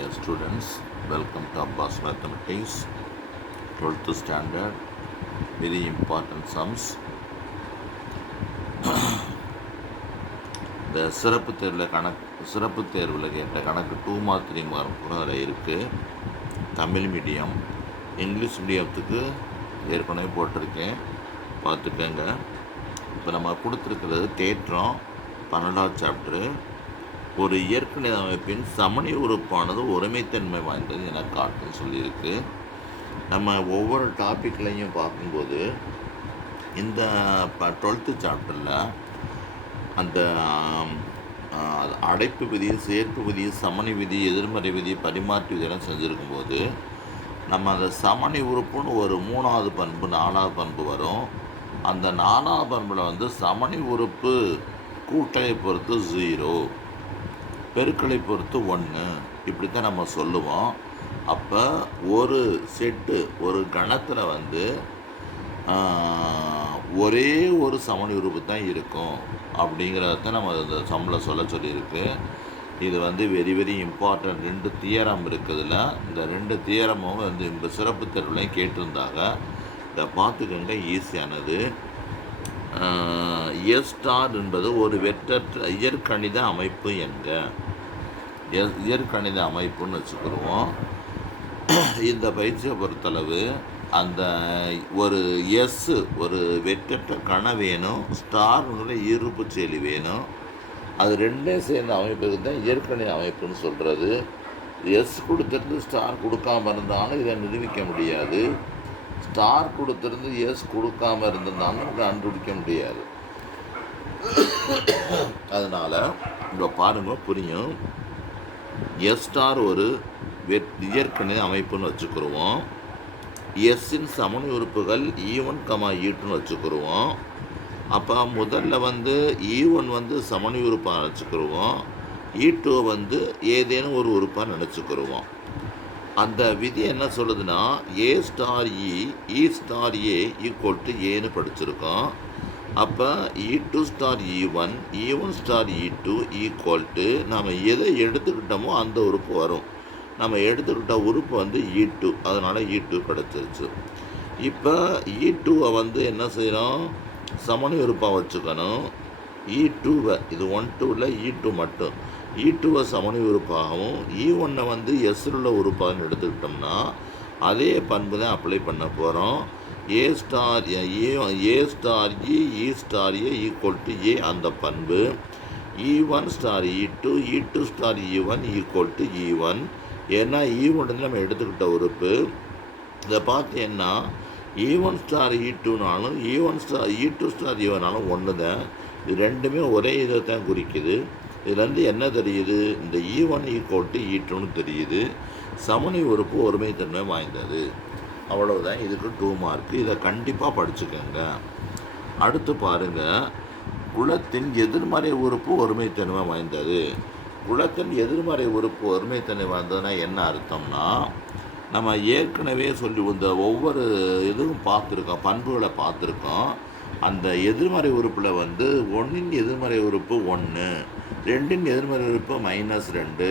Dear students, welcome to Abbas Mathematics, 12th standard, very important sums. இந்த சிறப்பு தேர்வில் கேட்ட கணக்கு 2 மார்க் 3 மார்க் கூட அதில் இருக்குது. தமிழ் மீடியம், இங்கிலீஷ் மீடியத்துக்கு ஏற்கனவே போட்டிருக்கேன், பார்த்துக்கங்க. இப்போ நம்ம கொடுத்துருக்கிறது தேற்றம் 12வது சாப்டரு. ஒரு இயற்கணித அமைப்பின் சமணி உறுப்பானது ஒருமைத்தன்மை வாய்ந்தது என காட்டுன்னு சொல்லியிருக்கு. நம்ம ஒவ்வொரு டாப்பிக்லையும் பார்க்கும்போது இந்த 12th சாப்டரில் அந்த அடைப்பு விதி, சேர்ப்பு விதி, சமணி விதி, எதிர்மறை விதி, பரிமாற்று விதியெல்லாம் செஞ்சுருக்கும்போது நம்ம அந்த சமணி உறுப்புன்னு ஒரு 3வது பண்பு 4வது பண்பு வரும். அந்த 4வது பண்பில் சமணி உறுப்பு கூட்டலை பொறுத்து 0, பெருக்களை பொறுத்து 1, இப்படி தான் நம்ம சொல்லுவோம். அப்போ ஒரு செட்டு, ஒரு கணத்தில் ஒரே ஒரு சமணி உறுப்பு தான் இருக்கும் அப்படிங்கிறத நம்ம இந்த சம்மில் சொல்லியிருக்கு. இது வெரி வெரி இம்பார்ட்டன்ட். 2 தியரம் இருக்குதுல, இந்த 2 தியரமும் இந்த சிறப்பு தேர்வுலையும் கேட்டிருந்தாங்க. இதை பார்த்துக்கங்க, ஈஸியானது. எஸ் ஸ்டார் என்பது ஒரு வெற்றற்ற இயற்கணித அமைப்பு என்க. இயற்கணித அமைப்புன்னு வச்சுக்கிடுவோம். இந்த பயிற்சியை பொறுத்தளவு அந்த ஒரு எஸ், ஒரு வெற்றற்ற கண வேணும், ஸ்டார்ங்கிற இருப்பு செயலி வேணும். அது ரெண்டே சேர்ந்த அமைப்புக்கு தான் இயற்கணித அமைப்புன்னு சொல்கிறது. எஸ் கொடுத்துருந்து ஸ்டார் கொடுக்காமல் இருந்தாலும் இதை நிரூபிக்க முடியாது. ஸ்டார் கொடுத்துருந்து எஸ் கொடுக்காமல் இருந்திருந்தாலும் கண்டுபிடிக்க முடியாது. அதனால் இப்போ பாருங்கள், புரியும். எஸ் ஸ்டார் ஒரு இயற்கணித அமைப்புன்னு வச்சுக்கிடுவோம். எஸ்ஸின் சமணி உறுப்புகள் E1, E2ன்னு வச்சுக்கிடுவோம். அப்போ முதல்ல E1 சமணி உறுப்பாக நினச்சிக்கிடுவோம், E2 ஏதேனும் ஒரு உறுப்பாக நினச்சிக்கிடுவோம். அந்த விதி என்ன சொல்லுதுன்னா, A star E star A equal to ஏன்னு படிச்சிருக்கோம். அப்போ E2 star E1 star E2 equal to நம்ம எதை எடுத்துக்கிட்டோமோ அந்த உறுப்பு வரும். நம்ம எடுத்துக்கிட்ட உறுப்பு E2, அதனால் E2 கிடச்சிருச்சு. இப்போ E2 என்ன செய்யணும், சமணி உறுப்பாக வச்சுக்கணும். E2 இது 1 2ல் E2 மட்டும், E2 சமணி உறுப்பாகவும் E1 எஸ்ஸில் உள்ள உறுப்பாகவும் எடுத்துக்கிட்டோம்னா அதே பண்பு தான் அப்ளை பண்ண போகிறோம். A star E star A equal to A அந்த பண்பு. E1 star E2 star E1 equal to E1. ஏன்னா E1 நம்ம எடுத்துக்கிட்ட உறுப்பு. இதை பார்த்தீங்கன்னா E1 ஸ்டார் E2னாலும் E2 ஸ்டார் E1னாலும் ஒன்று தான். இது ரெண்டுமே ஒரே இதை தான் குறிக்குது. இதுலேருந்து என்ன தெரியுது, இந்த E1 ஈக்குவல் டு E2ன்னு தெரியுது. சமணி உறுப்பு ஒருமைத்தன்மை வாய்ந்தது. அவ்வளவுதான். இதுக்கு 2 மார்க். இதை கண்டிப்பாக படிச்சுக்கோங்க. அடுத்து பாருங்கள், குலத்தின் எதிர்மறை உறுப்பு ஒருமைத்தன்மை வாய்ந்தது. குலத்தின் எதிர்மறை உறுப்பு ஒருமைத்தன்மை வாய்ந்ததுன்னா என்ன அர்த்தம்னா, நம்ம ஏற்கனவே சொல்லி இந்த ஒவ்வொரு இதுவும் பார்த்துருக்கோம், பண்புகளை பார்த்துருக்கோம். அந்த எதிர்மறை உறுப்பில் 1ன் எதிர்மறை உறுப்பு 1, 2ன் எதிர்மறை உறுப்பு -2,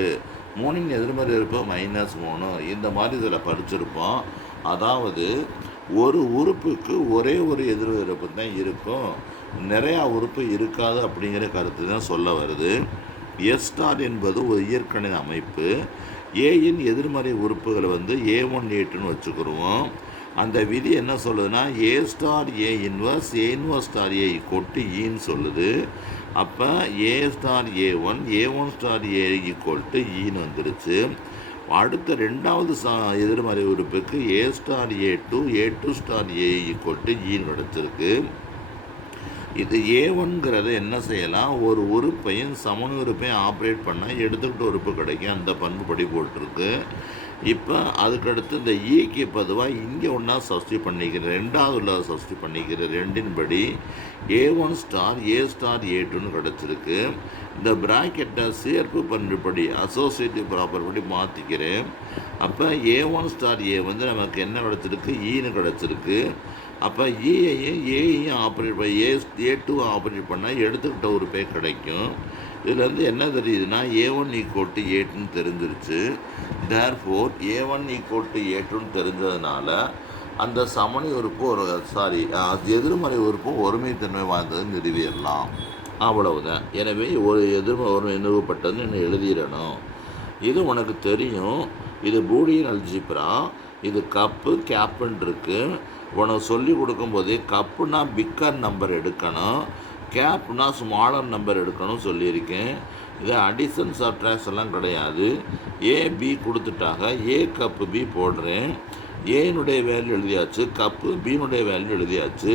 3ன் எதிர்மறை உறுப்பு -3, இந்த மாதிரி இதில் படிச்சிருப்போம். அதாவது ஒரு உறுப்புக்கு ஒரே ஒரு எதிர்மறை உறுப்பு தான் இருக்கும், நிறையா உறுப்பு இருக்காது அப்படிங்கிற கருத்து தான் சொல்ல வருது. எஸ் ஸ்டார் என்பது ஒரு இயற்கணித அமைப்பு. ஏயின் எதிர்மறை உறுப்புகளை A1 A2ன்னு வச்சுக்கிடுவோம். அந்த விதி என்ன சொல்லுதுன்னா, A star A inverse star A equal to ஈன்னு சொல்லுது. அப்போ A star A1 star A equal to ஈன்னு வந்துருச்சு. அடுத்த 2வது எதிர்மறை உறுப்புக்கு A star A2 star A equal to ஈன்னு கிடச்சிருக்கு. இது A1ங்கிறத என்ன செய்யலாம், ஒரு உறுப்பையும் சமணி உறுப்பையும் ஆப்ரேட் பண்ணால் எடுத்துக்கிட்ட உறுப்பு கிடைக்கும். அந்த பண்பு படி போட்டிருக்கு. இப்போ அதுக்கடுத்து இந்த ஈக்கு பொதுவாக இங்கே ஒன்றா சப்ஸ்டியூட் பண்ணிக்கிறேன், 2வது உள்ள சப்ஸ்டியூட் பண்ணிக்கிறேன். 2ன் படி A1 ஸ்டார் A2ன்னு கிடச்சிருக்கு. இந்த ப்ராக்கெட்டை சேர்ப்பு பண்புப்படி அசோசியேட்டிவ் ப்ராப்பர் படி மாற்றிக்கிறேன். அப்போ A1 ஸ்டார் ஏ நமக்கு என்ன கிடச்சிருக்கு, ஈன்னு கிடச்சிருக்கு. அப்போ ஏயையும் ஆப்ரேட் பண்ண A2 ஆப்ரேட் பண்ணால் எடுத்துக்கிட்ட உறுப்பே கிடைக்கும். இதுலேருந்து என்ன தெரியுதுன்னா A1 ஈக்குவல் டு A2ன்னு தெரிஞ்சிருச்சு. தேர்ஃபோர் A1 ஈக்குவல் டு A2ன்னு தெரிஞ்சதுனால அந்த சமணி உறுப்பு எதிர்மறை உறுப்பும் ஒருமைத்தன்மை வாய்ந்தது நிறுவிடலாம். அவ்வளவுதான். எனவே ஒரு ஒரு நிறுவப்பட்டதுன்னு என்ன எழுதிடணும். இது உனக்கு தெரியும். இது பூலியன் அல்ஜிப்ரா. இது கப்பு கேப்புன்னு இருக்குது. உனக்கு சொல்லி கொடுக்கும்போதே கப்புனா பிக்கர் நம்பர் எடுக்கணும், கேப்னா ஸ்மாலர் நம்பர் எடுக்கணும் சொல்லியிருக்கேன். இது அடிஷன் சப்ட்ராக்ஷன் எல்லாம் கிடையாது. ஏபி கொடுத்துட்டாங்க. ஏ கப்பு பி போடுறேன். ஏனுடைய வேல்யூ எழுதியாச்சு, கப்பு பினுடைய வேல்யூ எழுதியாச்சு.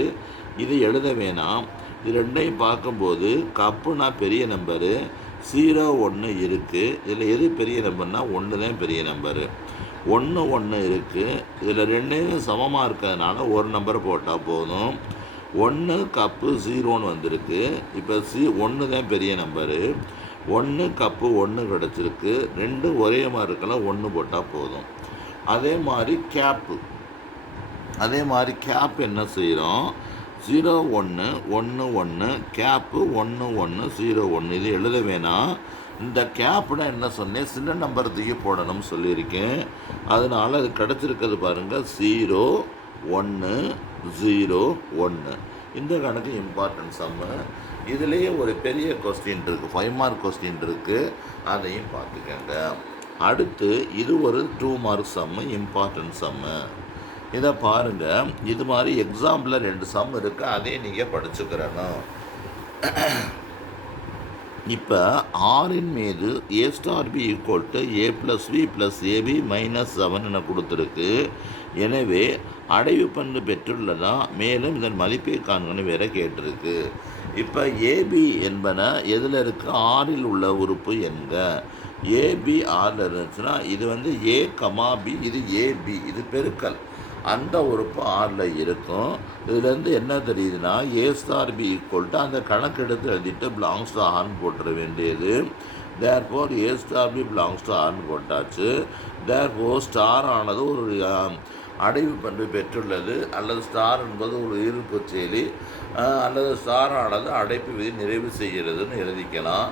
இது எழுத வேணாம். இது ரெண்டையும் பார்க்கும்போது கப்புனா பெரிய நம்பரு, 0 1 இருக்குது. இதில் எது பெரிய நம்பர்னா 1 தான் பெரிய நம்பரு. 1 1 இருக்குது. இதில் ரெண்டையும் சமமாக இருக்கிறதுனால ஒரு நம்பர் போட்டால் போதும். 1 கப்பு 0ன்னு வந்திருக்கு. இப்போ 1 தான் பெரிய நம்பரு. 1 கப்பு 1 கிடச்சிருக்கு. ரெண்டும் ஒரே மாதிரி இருக்கலாம், 1 போட்டால் போதும். அதே மாதிரி கேப் என்ன செய்கிறோம், 0 1 1 1 கேப்பு 1 1 0 1. இது எழுத வேணாம். இந்த கேப்னா என்ன சொன்னேன், சின்ன நம்பர் தூக்கி போடணும்னு சொல்லியிருக்கேன். அதனால் அது கிடச்சிருக்கிறது பாருங்கள், 0 1 0 1. இந்த கணக்கு இம்பார்ட்டன்ட் சம்மு. இதுலேயே ஒரு பெரிய கொஸ்டின் இருக்குது, 5 மார்க் கொஸ்டின் இருக்குது, அதையும் பார்த்துக்கங்க. அடுத்து இது ஒரு 2 மார்க் சம்மு, இம்பார்ட்டன்ட் சம்மு. இதை பாருங்கள். இது மாதிரி எக்ஸாம்பிளில் 2 சம் இருக்குது, அதே நீங்கள் படிச்சுக்கிறணும். இப்போ ஆரின் மீது A star B equal to A + B + AB - 7 என கொடுத்துருக்கு. எனவே அடைவு பண்பு பெற்றுள்ளதா, மேலும் இதன் மதிப்பை காண்கன்னு வேற கேட்டிருக்கு. இப்போ ஏபி என்பன எதில் இருக்குது, ஆறில் உள்ள உறுப்பு என்க. ஏபி ஆறில் இருந்துச்சுன்னா இது வந்து A, B, இது AB, இது பெருக்கல். அந்த உறுப்பு ஆறில் இருக்கும். இதுலேருந்து என்ன தெரியுதுன்னா A star B equal to அந்த கணக்கு எடுத்து எழுதிட்டு பிலாங்ஸ் டு ஆர்னு போட்டுற வேண்டியது. Therefore A star B belongs to ஆர்னு போட்டாச்சு. தேர்ஃபோர் ஸ்டார் ஆனது ஒரு அடைவு பண்பு பெற்றுள்ளது, அல்லது ஸ்டார் என்பது ஒரு இருப்பு செயலி, அல்லது ஸ்டார் ஆனது அடைப்பு விதி நிறைவு செய்கிறதுன்னு எழுதிக்கலாம்.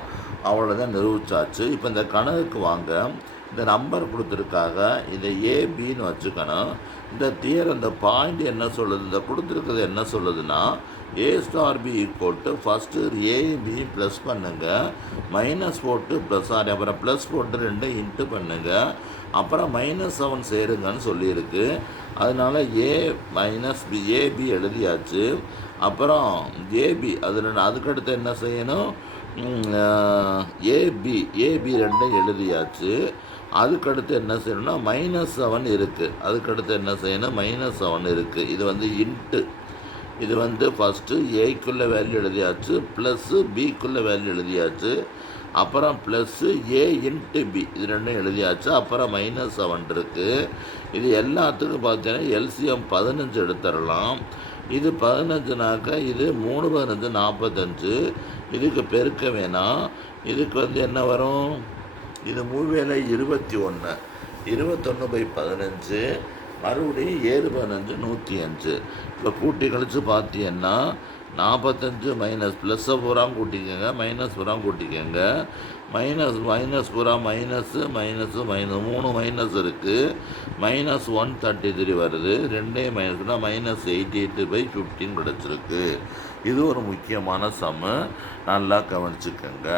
அவ்வளோதான், நிரூபிச்சாச்சு. இப்போ இந்த கணக்குக்கு வாங்க. இந்த நம்பர் கொடுத்துருக்காக இதை ஏபின்னு வச்சுக்கணும். இந்த தியர் அந்த பாயிண்ட் என்ன சொல்லுது, இந்த கொடுத்துருக்கிறது என்ன சொல்லுதுன்னா A star B equal to first AB plus பண்ணுங்கள், மைனஸ் போட்டு ப்ளஸ் ஆர், அப்புறம் ப்ளஸ் போட்டு 2 இன்ட்டு பண்ணுங்கள், அப்புறம் -7 சேருங்கன்னு சொல்லியிருக்கு. அதனால் A - B ஏபி எழுதியாச்சு. அப்புறம் ஏபி அதுக்கடுத்து என்ன செய்யணும், ஏபி 2 எழுதியாச்சு. அதுக்கடுத்து என்ன செய்யணும்னா -7 இருக்குது. அதுக்கடுத்து என்ன செய்யணும், -7 இருக்குது. இது வந்து இன்ட்டு, இது வந்து ஃபஸ்ட்டு ஏக்குள்ளே வேல்யூ எழுதியாச்சு, ப்ளஸ்ஸு பிக்குள்ளே வேல்யூ எழுதியாச்சு, அப்புறம் ப்ளஸ்ஸு A இன்ட்டு B, இது 2 எழுதியாச்சு. அப்புறம் -7 இருக்குது. இது எல்லாத்துக்கும் பார்த்தீங்கன்னா எல்சிஎம் 15 எடுத்துடலாம். இது 15னாக்க இது 3 15 45. இதுக்கு பெருக்க வேணாம். இதுக்கு வந்து என்ன வரும், இது மூவேளை 21, 21/15, மறுபடியும் 7 15 105. இப்போ கூட்டி கழித்து பார்த்தீங்கன்னா 45 மைனஸ் ப்ளஸ்ஸை பூரா கூட்டிக்கோங்க, மைனஸ் பூரா கூட்டிக்கோங்க, மைனஸ் பூரா மைனஸு 3 மைனஸ் இருக்குது, -133 வருது. 2 மைனஸ்னா -88/15 கிடச்சிருக்கு. இது ஒரு முக்கியமான சம்மு, நல்லா கவனிச்சுக்கோங்க.